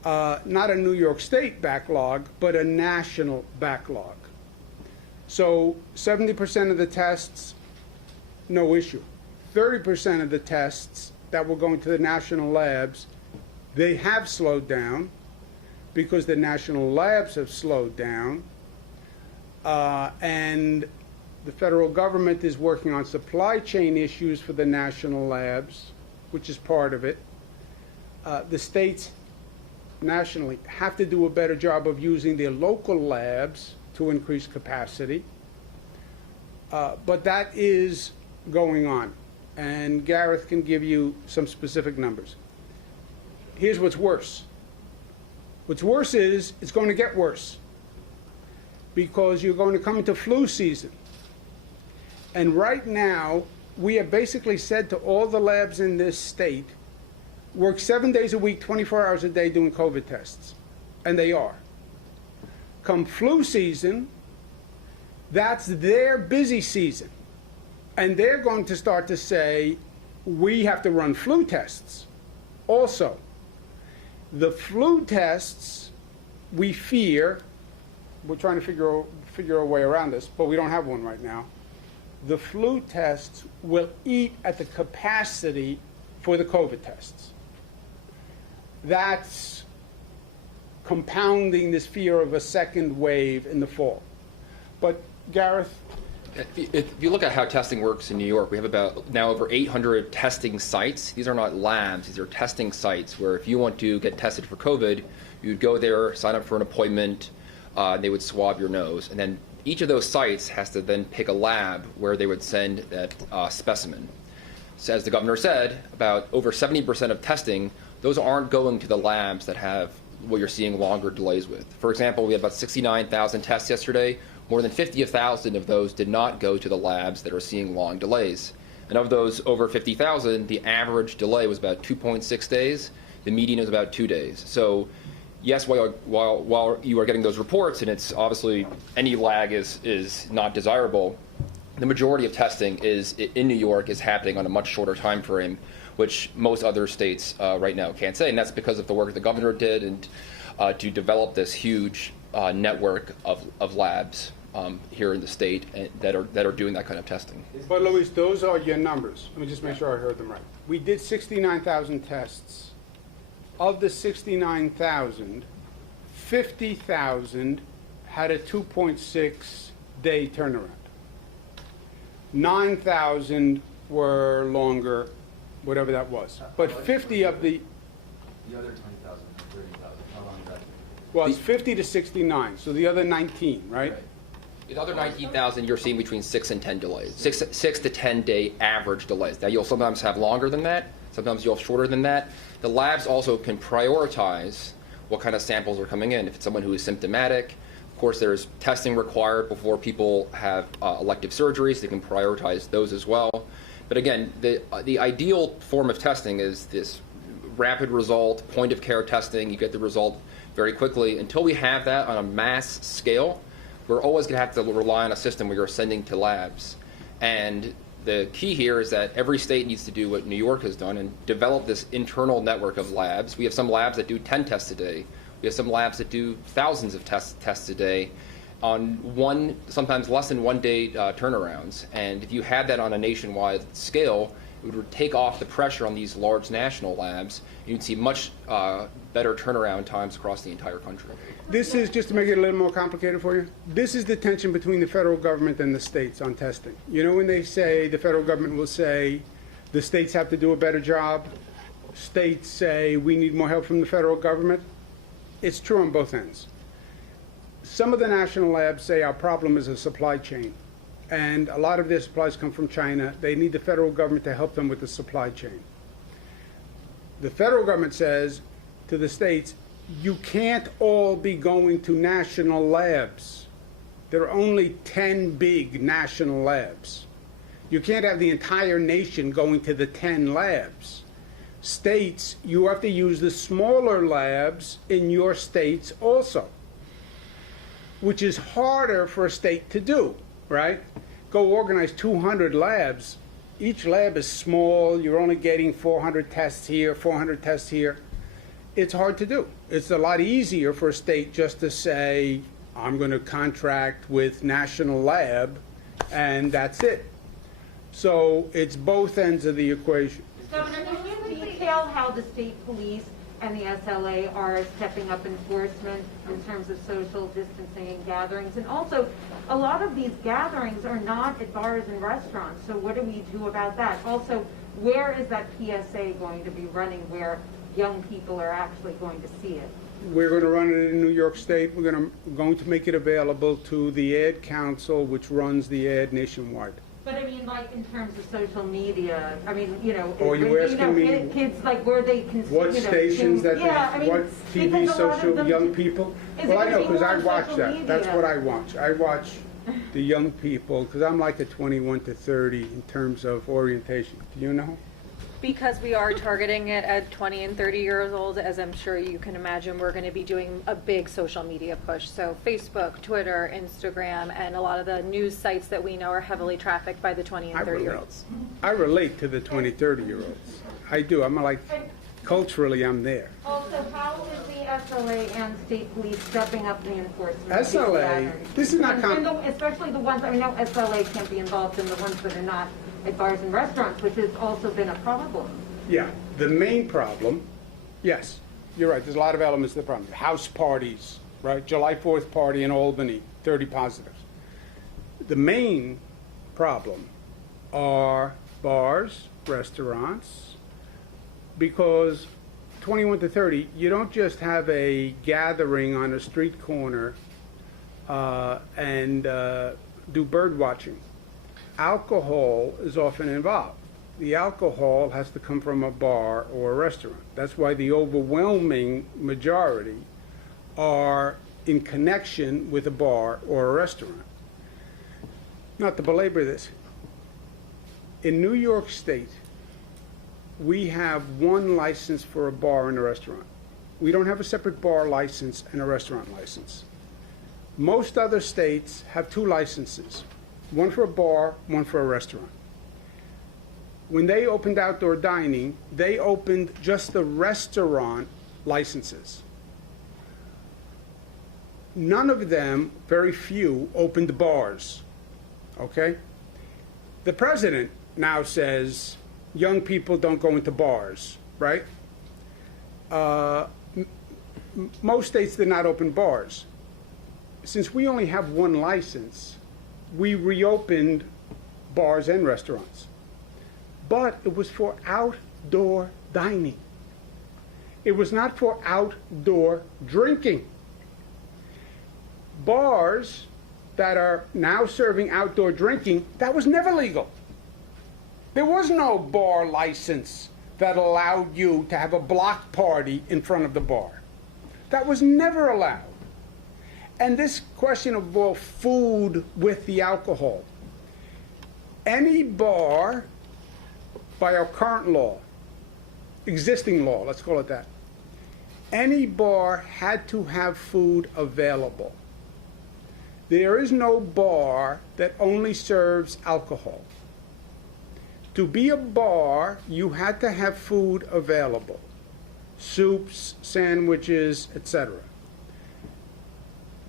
Not a New York State backlog, but a national backlog. So 70% of the tests, no issue. 30% of the tests that were going to the national labs, they have slowed down because the national labs have slowed down. And the federal government is working on supply chain issues for the national labs, which is part of it. The states nationally have to do a better job of using their local labs to increase capacity. But that is going on. And Gareth can give you some specific numbers. Here's what's worse. What's worse is it's going to get worse because you're going to come into flu season. And right now, we have basically said to all the labs in this state, work 7 days a week, 24 hours a day doing COVID tests. And they are. Come flu season, that's their busy season. And they're going to start to say, we have to run flu tests. Also, the flu tests, we fear, we're trying to figure a way around this, but we don't have one right now. The flu tests will eat at the capacity for the COVID tests. That's compounding this fear of a second wave in the fall. But Gareth? If you look at how testing works in New York, we have about now over 800 testing sites. These are not labs, these are testing sites where if you want to get tested for COVID, you'd go there, sign up for an appointment, they would swab your nose, and then each of those sites has to then pick a lab where they would send that specimen. So as the governor said, about over 70% of testing, those aren't going to the labs that have what you're seeing longer delays with. For example, we had about 69,000 tests yesterday. More than 50,000 of those did not go to the labs that are seeing long delays. And of those over 50,000, the average delay was about 2.6 days. The median is about 2 days. So yes, while you are getting those reports, and it's obviously any lag is not desirable, the majority of testing is in New York is happening on a much shorter time frame, which most other states right now can't say. And that's because of the work the governor did and to develop this huge network of labs here in the state that are doing that kind of testing. But Luis, those are your numbers. Let me just make sure I heard them right. We did 69,000 tests. Of the 69,000, 50,000 had a 2.6-day turnaround. 9,000 were longer, whatever that was. But 50 of the... The other 20,000 or 30,000, how long is that? Well, it's 50 to 69, so the other 19, right? The other 19,000, you're seeing between 6 and 10 delays, 6 to 10 day average delays. Now, you'll sometimes have longer than that. Sometimes you'll have shorter than that. The labs also can prioritize what kind of samples are coming in. If it's someone who is symptomatic, of course, there's testing required before people have elective surgeries. They can prioritize those as well. But again, the ideal form of testing is this rapid result, point of care testing. You get the result very quickly. Until we have that on a mass scale, we're always going to have to rely on a system where you're sending to labs. And the key here is that every state needs to do what New York has done and develop this internal network of labs. We have some labs that do 10 tests a day. We have some labs that do thousands of tests a day on sometimes less than 1 day turnarounds. And if you had that on a nationwide scale, it would take off the pressure on these large national labs. You'd see much better turnaround times across the entire country. This is, just to make it a little more complicated for you, this is the tension between the federal government and the states on testing. You know, when they say, the federal government will say, the states have to do a better job, states say, we need more help from the federal government. It's true on both ends. Some of the national labs say our problem is a supply chain, and a lot of their supplies come from China. They need the federal government to help them with the supply chain. The federal government says to the states, you can't all be going to national labs. There are only 10 big national labs. You can't have the entire nation going to the 10 labs. States, you have to use the smaller labs in your states also, which is harder for a state to do, right? Go organize 200 labs. Each lab is small. You're only getting 400 tests here, 400 tests here. It's hard to do. It's a lot easier for a state just to say, I'm going to contract with National Lab, and that's it. So it's both ends of the equation. Governor, can you detail how the state police and the SLA are stepping up enforcement in terms of social distancing and gatherings? And also, a lot of these gatherings are not at bars and restaurants, so what do we do about that? Also, where is that PSA going to be running where young people are actually going to see it? We're going to run it in New York State. We're going to make it available to the Ad Council, which runs the ad nationwide. But I mean, like in terms of social media, I mean, you know, Oh, you asking me kids, like where they can, what stations that yeah, I mean, what TV social young people? Well, I know because I watch that. Media? That's what I watch. I watch the young people because I'm like a 21 to 30 in terms of orientation. Do you know? Because we are targeting it at 20 and 30 years old, as I'm sure you can imagine, we're going to be doing a big social media push. So Facebook, Twitter, Instagram, and a lot of the news sites that we know are heavily trafficked by the 20 and 30-year-olds. I relate to the 20, 30-year-olds. I do. I'm like, culturally, I'm there. Also, how is the SLA and state police stepping up the enforcement? SLA, this is not especially the ones, I know SLA can't be involved in the ones that are not at bars and restaurants, which has also been a problem. Yeah, the main problem, yes, you're right, there's a lot of elements to the problem. House parties, right? July 4th party in Albany, 30 positives. The main problem are bars, restaurants, because 21 to 30, you don't just have a gathering on a street corner and do bird watching. Alcohol is often involved. The alcohol has to come from a bar or a restaurant. That's why the overwhelming majority are in connection with a bar or a restaurant. Not to belabor this, in New York State, we have one license for a bar and a restaurant. We don't have a separate bar license and a restaurant license. Most other states have two licenses. One for a bar, one for a restaurant. when they opened outdoor dining, they opened just the restaurant licenses. None of them, very few, opened bars, okay? The president now says young people don't go into bars, right? Most states did not open bars. Since we only have one license, we reopened bars and restaurants. But it was for outdoor dining. It was not for outdoor drinking. Bars that are now serving outdoor drinking, that was never legal. There was no bar license that allowed you to have a block party in front of the bar. That was never allowed. And this question of food with the alcohol. Any bar, by our current law, existing law, let's call it that, any bar had to have food available. There is no bar that only serves alcohol. To be a bar, you had to have food available. Soups, sandwiches, etc.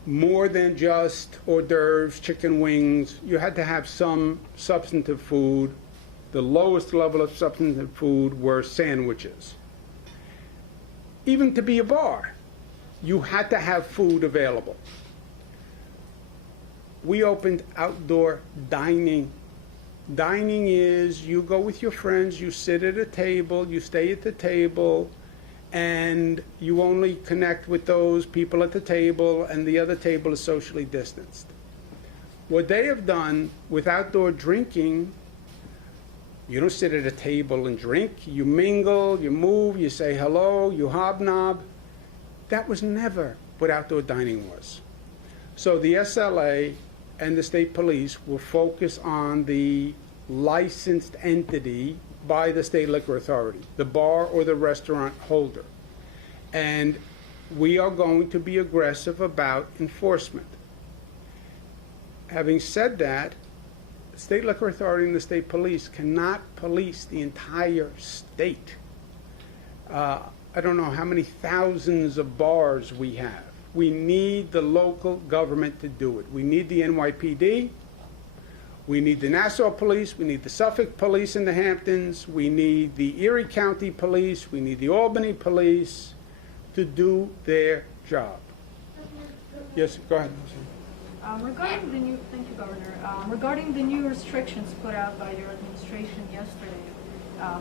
More than just hors d'oeuvres, chicken wings. You had to have some substantive food. The lowest level of substantive food were sandwiches. Even to be a bar, you had to have food available. We opened outdoor dining. Dining is you go with your friends, you sit at a table, you stay at the table, and you only connect with those people at the table, and the other table is socially distanced. What they have done with outdoor drinking, you don't sit at a table and drink. You mingle, you move, you say hello, you hobnob. That was never what outdoor dining was. So the SLA and the state police will focus on the licensed entity by the state liquor authority, the bar or the restaurant holder. And we are going to be aggressive about enforcement. Having said that, the state liquor authority and the state police cannot police the entire state. I don't know how many thousands of bars we have. We need the local government to do it. We need the NYPD. We need the Nassau Police. We need the Suffolk Police in the Hamptons. We need the Erie County Police. We need the Albany Police to do their job. Yes, go ahead. Regarding the new, thank you, Governor. Regarding the new restrictions put out by your administration yesterday,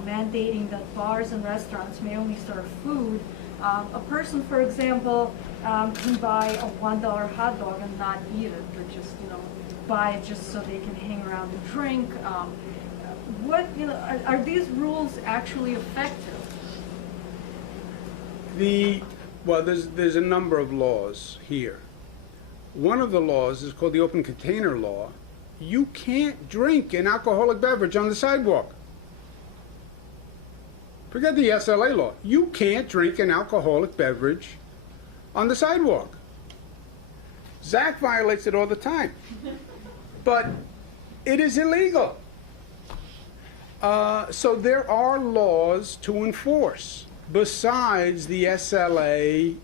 mandating that bars and restaurants may only serve food, a person, for example, can buy a $1 hot dog and not eat it, or just, buy it just so they can hang around and drink. Are these rules actually effective? Well, there's a number of laws here. One of the laws is called the Open Container Law. You can't drink an alcoholic beverage on the sidewalk. Forget the SLA law. You can't drink an alcoholic beverage on the sidewalk. Zach violates it all the time. But it is illegal. So there are laws to enforce besides the SLA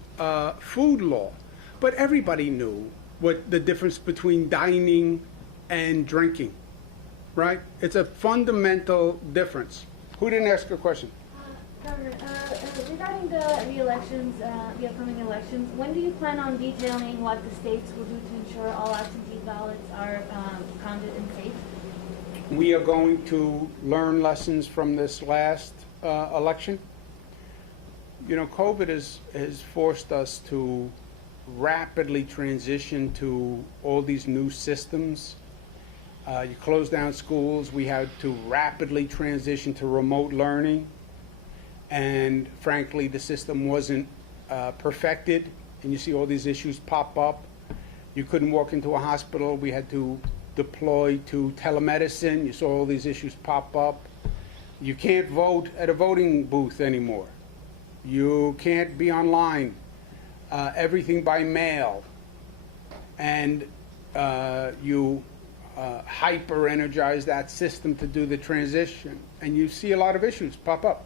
food law. But everybody knew what the difference between dining and drinking, right? It's a fundamental difference. Who didn't ask a question? Governor, regarding the the upcoming elections, when do you plan on detailing what the states will do to ensure all absentee ballots are counted and safe? We are going to learn lessons from this last election. COVID has forced us to rapidly transition to all these new systems. You close down schools, we had to rapidly transition to remote learning. And frankly, the system wasn't perfected, and you see all these issues pop up. You couldn't walk into a hospital. We had to deploy to telemedicine. You saw all these issues pop up. You can't vote at a voting booth anymore. You can't be online. Everything by mail. And you hyper-energize that system to do the transition. And you see a lot of issues pop up.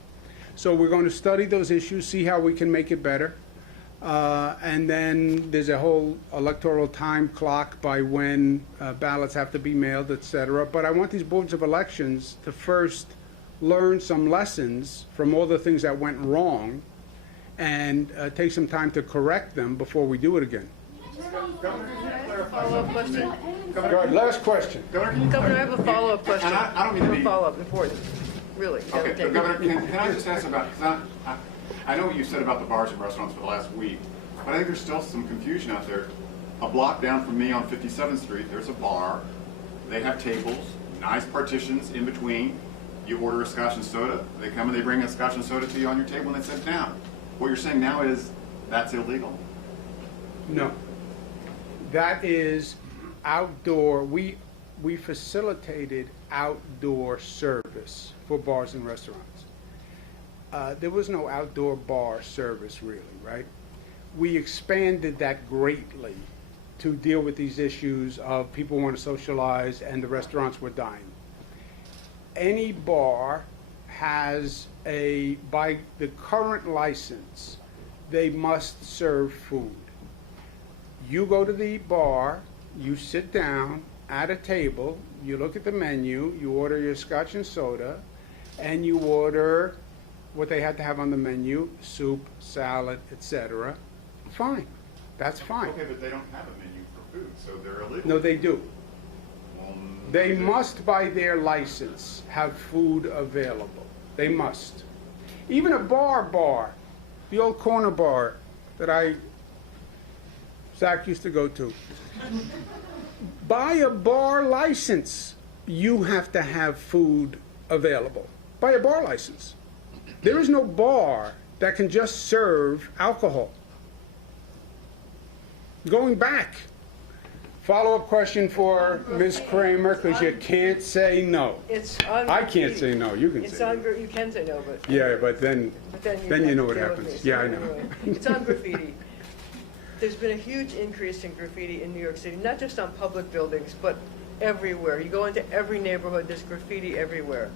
So we're going to study those issues, see how we can make it better. And then there's a whole electoral time clock by when ballots have to be mailed, et cetera. But I want these boards of elections to first learn some lessons from all the things that went wrong and take some time to correct them before we do it again. Follow-up question? Go ahead, last question. Governor, I have a follow-up question. And I don't mean to be... Follow-up, important, really. Okay, but Governor, can I just ask about, because I know what you said about the bars and restaurants for the last week, but I think there's still some confusion out there. A block down from me on 57th Street, there's a bar. They have tables, nice partitions in between. You order a scotch and soda. They come and they bring a scotch and soda to you on your table and they sit down. What you're saying now is that's illegal? No. That is outdoor. We facilitated outdoor service for bars and restaurants. There was no outdoor bar service really, right? We expanded that greatly to deal with these issues of people want to socialize and the restaurants were dying. Any bar has by the current license, they must serve food. You go to the bar, you sit down at a table, you look at the menu, you order your scotch and soda, and you order what they had to have on the menu, soup, salad, etc. Fine. That's fine. Okay, but they don't have a menu for food, so they're illegal. No, they do. They must, by their license, have food available. They must. Even a bar, the old corner bar that Zach used to go to. By a bar license, you have to have food available. By a bar license. There is no bar that can just serve alcohol. Going back, follow-up question for Ms. Kramer, because you can't say no. It's on I can't say no. You can It's say on, no. You can say no, but... Yeah, but then you know what happens. Yeah, I know. Anyway, it's on graffiti. There's been a huge increase in graffiti in New York City, not just on public buildings, but everywhere. You go into every neighborhood, there's graffiti everywhere.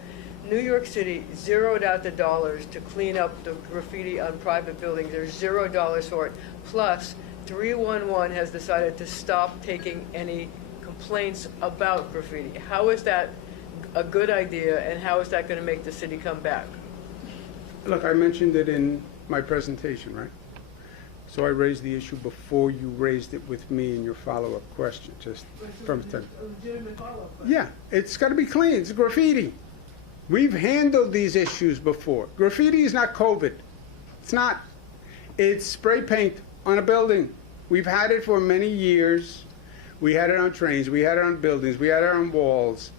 New York City zeroed out the dollars to clean up the graffiti on private buildings. There's $0 for it. Plus, 311 has decided to stop taking any complaints about graffiti. How is that a good idea, and how is that going to make the city come back? Look, I mentioned it in my presentation, right? So I raised the issue before you raised it with me in your follow-up question, just from the time. Yeah, it's got to be clean. It's graffiti. We've handled these issues before. Graffiti is not COVID. It's not. It's spray paint on a building. We've had it for many years. We had it on trains. We had it on buildings. We had it on walls.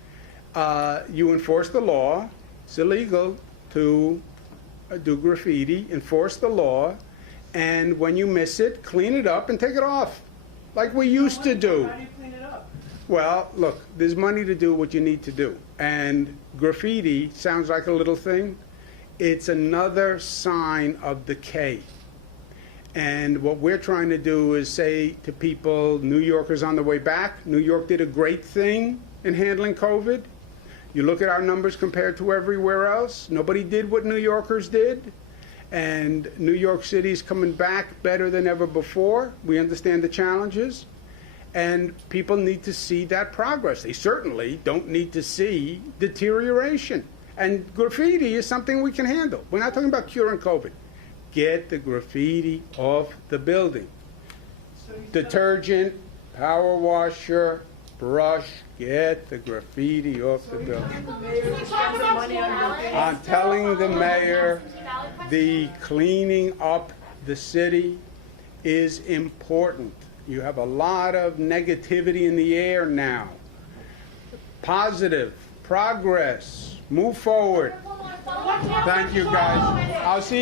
You enforce the law. It's illegal to do graffiti. Enforce the law. And when you miss it, clean it up and take it off, like we used to do. How do you clean it up? Well, look, there's money to do what you need to do. And graffiti sounds like a little thing. It's another sign of decay. And what we're trying to do is say to people, New Yorkers on the way back, New York did a great thing in handling COVID. You look at our numbers compared to everywhere else, nobody did what New Yorkers did. And New York City is coming back better than ever before. We understand the challenges. And people need to see that progress. They certainly don't need to see deterioration. And graffiti is something we can handle. We're not talking about curing COVID. Get the graffiti off the building. Detergent, power washer, brush, get the graffiti off the building. I'm telling the mayor the cleaning up the city is important. You have a lot of negativity in the air now. Positive, progress, move forward. Thank you, guys. I'll see you.